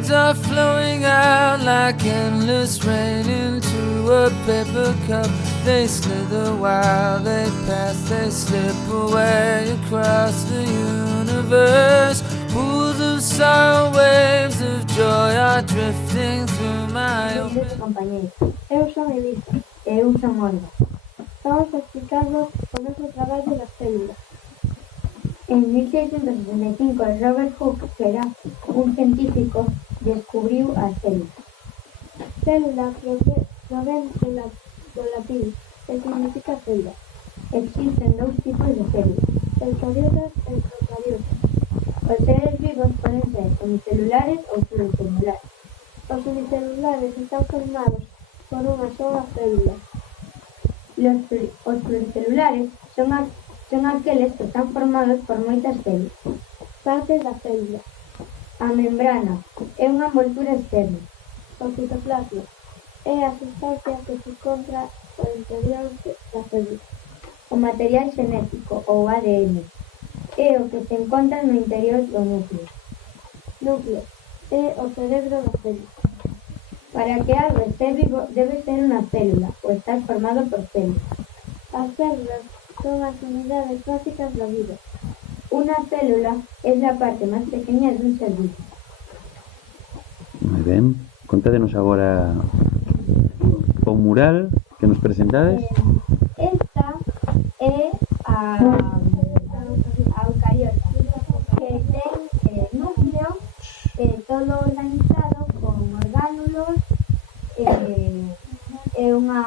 words are flowing out like endless rain into a paper cup. They slither while they pass, they slip away across the universe. Pools of sorrow, waves of joy are drifting through my open... Compañeiros, eu son Elisa e eu son Olga. Vamos a explicarvos o noso traballo das células. En 1665, Robert Hooke, que era un científico, descubriu as células. Célula provén do latín, que significa célula. Existen dous tipos de células, eucariotas e procariotas. Os seres vivos poden ser unicelulares ou pluricelulares. Os unicelulares están formados por unha sola célula. Os pluricelulares son aqueles que están formados por moitas células. Partes da célula. A membrana é unha envoltura externa. O citoplasma é a sustancia que se encontra por interior da célula. O material xenético ou ADN é o que se encontra no interior do núcleo. Núcleo é o cerebro da célula. Para que algo esté vivo debe ser unha célula ou estar formado por células. As células son as unidades básicas da vida. Una célula é a parte máis pequena dun ser vivo. Moi ben. Contádenos agora o mural que nos presentades. Esta é a eucariota, que ten núcleo todo organizado con orgánulos e unha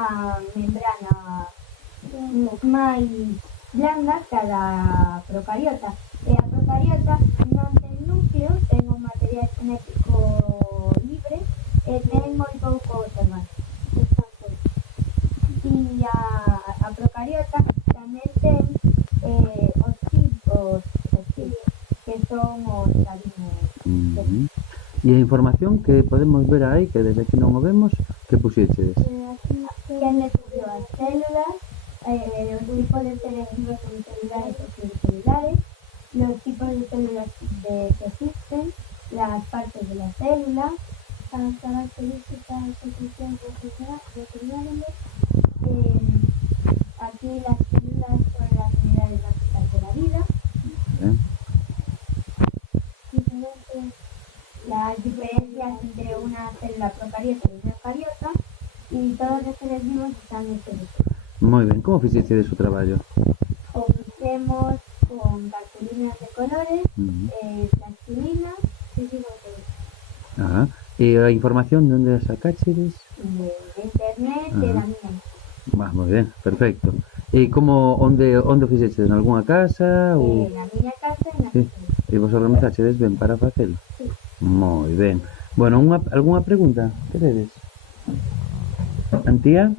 membrana máis blanda que a da procariota. E a procariota non ten núcleo, ten un material genético libre e ten moi poucos orgánulos. E a procariota tamén ten os tipos que son os cariños. E a información que podemos ver aí, que desde aquí non o vemos, que puxeches? Quen estudiou as células, os tipos de seres vivos unicelulares ou pluricelulares, los tipos de células que existen, las partes de la célula, las características y funciones reseñables. Aquí las células son las unidades básicas de la vida. Las diferencias entre una célula procariota y una eucariota, y todos los seres vivos están hechos de células. Moi ben, como fixeches o traballo? O hicimos con cartulinas de colores, plastilina y Ah, e a información de onde a sacachedes? de internet, de la mía. Moi ben, perfecto. E como, onde o fixeches? En algunha casa? Ou... Na miña casa e na Sí. E vos organizachedes ben para facelo? Sí. Moi ben. Bueno, algunha pregunta? Que tedes? Antía?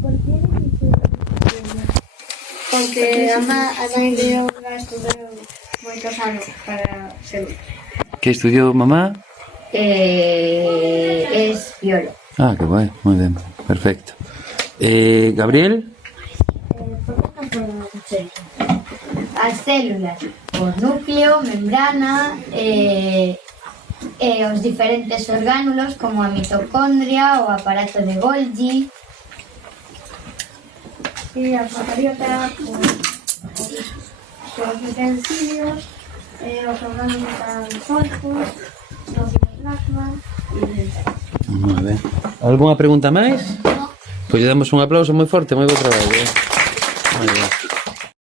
¿Por qué elegiste? Porque a nai de Olga estudou moitos anos para ser. Que estudiou mamá? Es biólogo. Ah, que guai, moi ben, perfecto. Gabriel? ¿Por qué no puedo? As células, o núcleo, membrana, os diferentes orgánulos como a mitocondria, o aparato de Golgi. E a procariota, os utensilios, os orgánulos anfólicos, o citoplasma e... Moi ben. Algunha pregunta máis? No. Pois lle damos un aplauso moi forte, moi bo traballo. Moi ben.